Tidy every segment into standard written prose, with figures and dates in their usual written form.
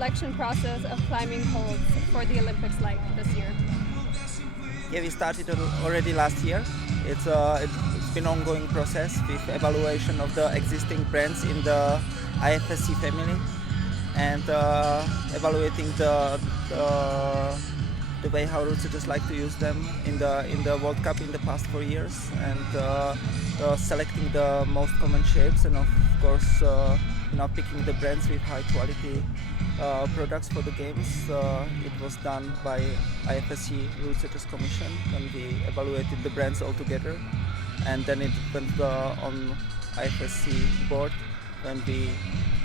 selection process of climbing holds for the Olympics like this year? Yeah, we started already last year. It's been an ongoing process with evaluation of the existing brands in the IFSC family and evaluating the way how route setters like to use them in the World Cup in the past 4 years, and selecting the most common shapes, and of course picking the brands with high quality products for the games. It was done by IFSC Route Setters Commission when we evaluated the brands all together, and then it went on IFSC board when we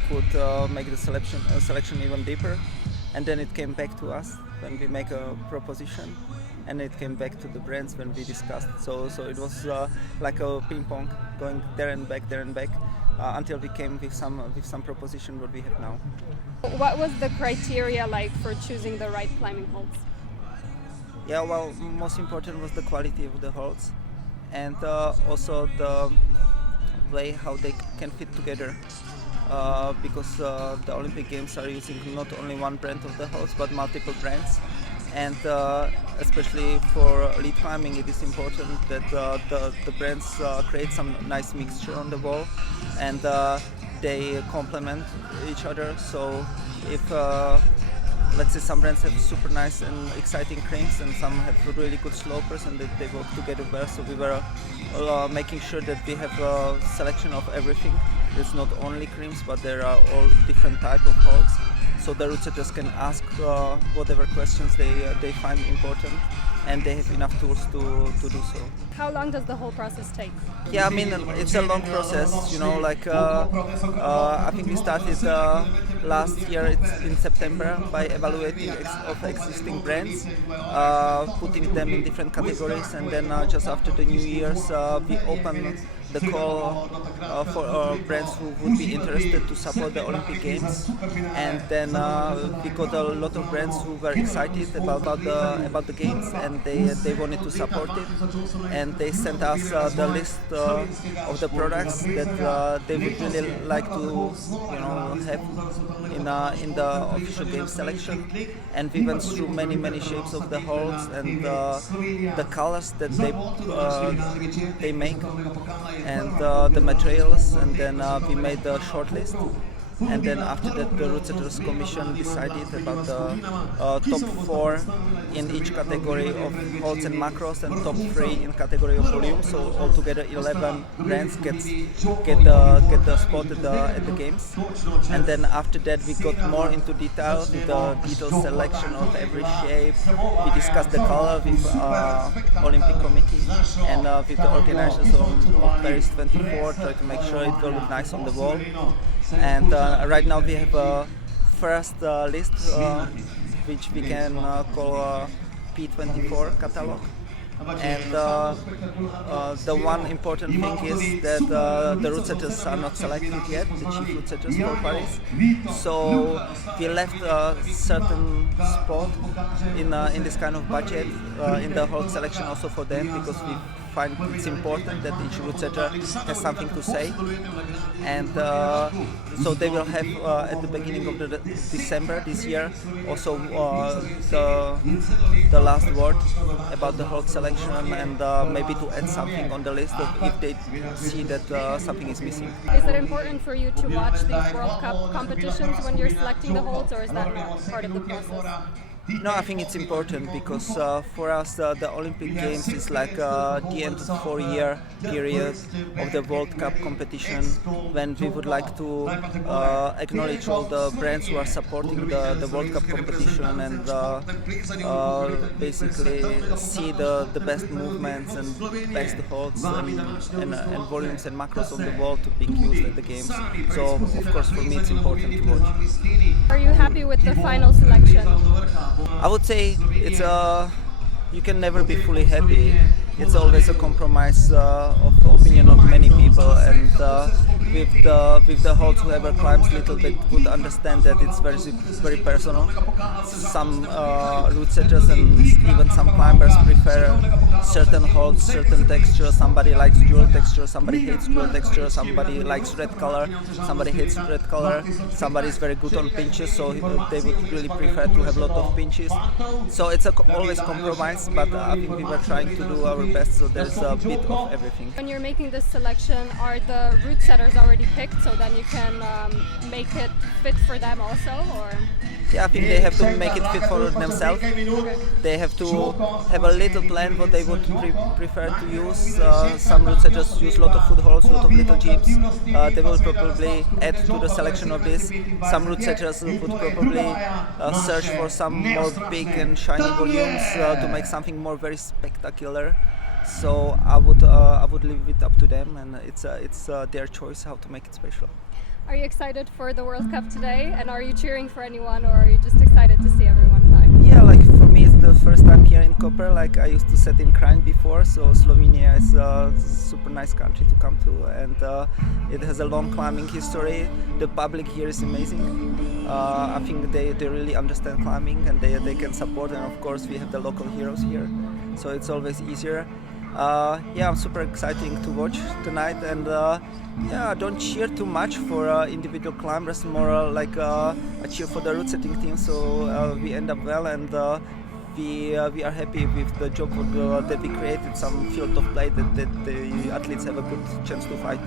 could make the selection even deeper, and then it came back to us when we make a proposition, and it came back to the brands when we discussed. So it was like a ping pong, going there and back, until we came with some proposition what we have now. What was the criteria like for choosing the right climbing holds? Yeah, well, most important was the quality of the holds, and also the way how they can fit together. Because the Olympic Games are using not only one brand of the holds but multiple brands, and especially for lead climbing it is important that the brands create some nice mixture on the wall, and they complement each other. So if let's say some brands have super nice and exciting crimps and some have really good slopers, and they work together well, so we were making sure that we have a selection of everything. It's not only crimps, but there are all different type of holds, so the route setters can ask whatever questions they find important, and they have enough tools to do so. How long does the whole process take? Yeah, I mean, it's a long process, I think we started last year in September by evaluating of existing brands, putting them in different categories, and then just after the New Year's we opened the call for brands who would be interested to support the Olympic Games, and then we got a lot of brands who were excited about the games, and they wanted to support it, and they sent us the list of the products that they would really like to have in the official game selection, and we went through many shapes of the holds and the colors that they make, and the materials, and then we made the short list, and then after that the Route Setters Commission decided about the top 4 in each category of holds and macros, and top 3 in category of volume. So altogether 11 brands get the spot at the games, and then after that we got more into detail with the detailed selection of every shape. We discussed the color with Olympic Committee and with the organizers of Paris 24, try to make sure it will look nice on the wall. And right now we have a first list which we can call P24 catalog, and the one important thing is that the route setters are not selected yet, the chief route setters for Paris, so we left a certain spot in this kind of budget in the whole selection also for them, because we find it's important that each route setter has something to say, and so they will have at the beginning of December this year also the last word about the whole selection, and maybe to add something on the list if they see that something is missing. Is it important for you to watch these World Cup competitions when you're selecting the holds, or is that not part of the process? No, I think it's important because for us the Olympic Games is like the end of the 4-year period of the World Cup competition, when we would like to acknowledge all the brands who are supporting the World Cup competition, and basically see the best movements and best holds and volumes and macros on the wall to be used at the games. So of course for me it's important to watch. Are you happy with the final selection? I would say it's you can never be fully happy. It's always a compromise of opinion of many people, and with the holds, whoever climbs a little bit would understand that it's very personal. Some route setters and even some climbers prefer certain holds, certain texture. Somebody likes dual texture, somebody hates dual texture, somebody likes red color, somebody hates red color, somebody is very good on pinches, so they would really prefer to have a lot of pinches. So it's always compromise, but I think we were trying to do our best, so there's a bit of everything. When you're making this selection, are the route setters already picked, so then you can make it fit for them also, or? Yeah, I think they have to make it fit for themselves. They have to have a little plan what they would prefer to use. Some route setters use a lot of foot holds, a lot of little jeeps. They will probably add to the selection of this. Some route setters would probably search for some more big and shiny volumes to make something more very spectacular. So I would leave it up to them, and it's their choice how to make it special. Are you excited for the World Cup today, and are you cheering for anyone, or are you just excited to see everyone climb? Yeah, like for me it's the first time here in Koper. Like I used to set in Kranj before, so Slovenia is a super nice country to come to, and it has a long climbing history. The public here is amazing. I think they really understand climbing, and they can support, and of course we have the local heroes here, so it's always easier. Yeah, I'm super excited to watch tonight, and yeah, I don't cheer too much for individual climbers, more like I cheer for the route setting team, so we end up well, and we are happy with the job that we created, some field of play that the athletes have a good chance to fight.